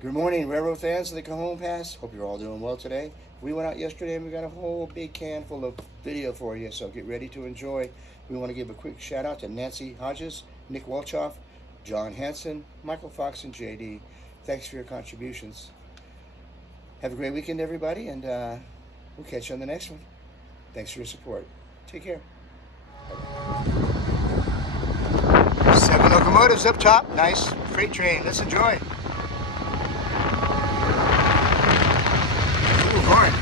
Good morning, railroad fans of the Cajon Pass. Hope you're all doing well today. We went out yesterday and we got a whole big can full of video for you, so get ready to enjoy. We want to give a quick shout out to Nancy Hodges, Nick Welchoff, John Hansen, Michael Fox, and JD. Thanks for your contributions. Have a great weekend, everybody, and we'll catch you on the next one. Thanks for your support. Take care. 7 locomotives up top. Nice freight train. Let's enjoy. Horn.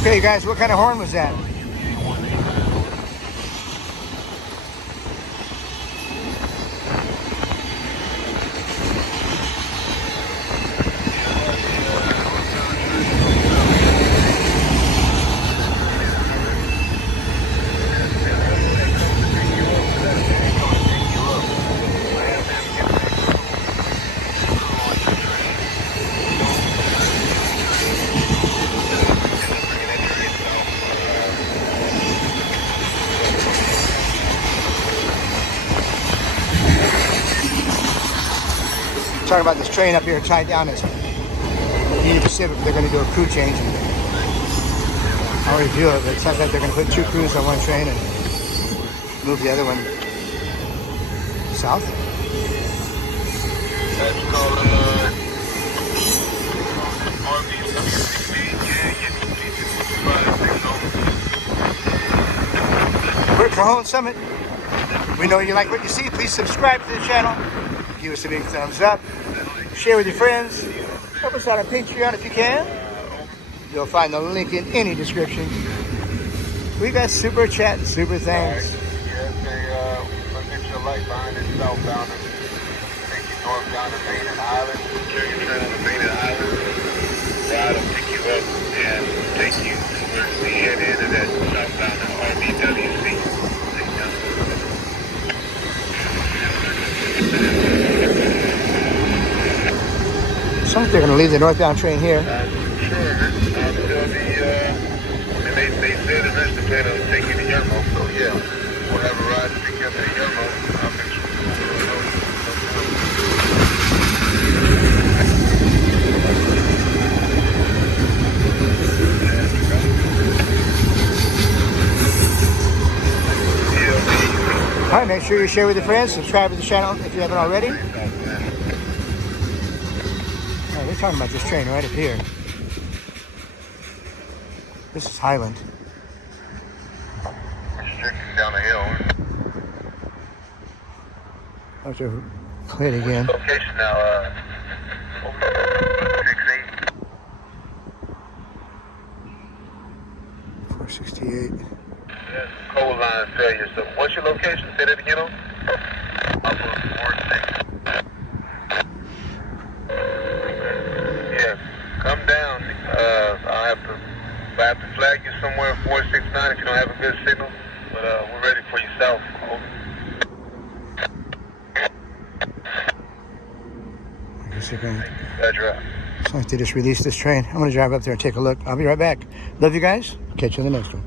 Okay, guys, what kind of horn was that? Talking about this train up here tied down is Union Pacific. They're going to do a crew change. I'll review it, but it sounds like they're going to put 2 crews on one train and move the other one south. We're at Cajon Summit. We know you like what you see. Please subscribe to the channel. Give us a big thumbs up. Share with your friends. Help us out on Patreon if you can. You'll find the link in any description. We got super chat and super thanks. Yes, look at your light behind it southbound. Take you northbound to Main and Island. Carry your train on the Main and Island. Ride will pick you up and take you towards the end of that southbound RBWC. Sounds like they're going to leave the northbound train here. Sure. Until and they said the rest of the train will take you to Yermo. So yeah, we'll have a ride to pick you up at Yermo. I'll make sure All right, make sure you share with your friends. Subscribe to the channel if you haven't already. They're talking about this train right up here. This is Highland. restricting down the hill. I'll have to play it again. Location now, 68. 468. Yes, coal line failure. So what's your location? Say that again. Up on 46. Yes, come down. I have to flag you somewhere 469 if you don't have a good signal. But we're ready for you south. I guess they're going. Roger out. It's like they just released this train. I'm going to drive up there and take a look. I'll be right back. Love you guys. Catch you on the next one.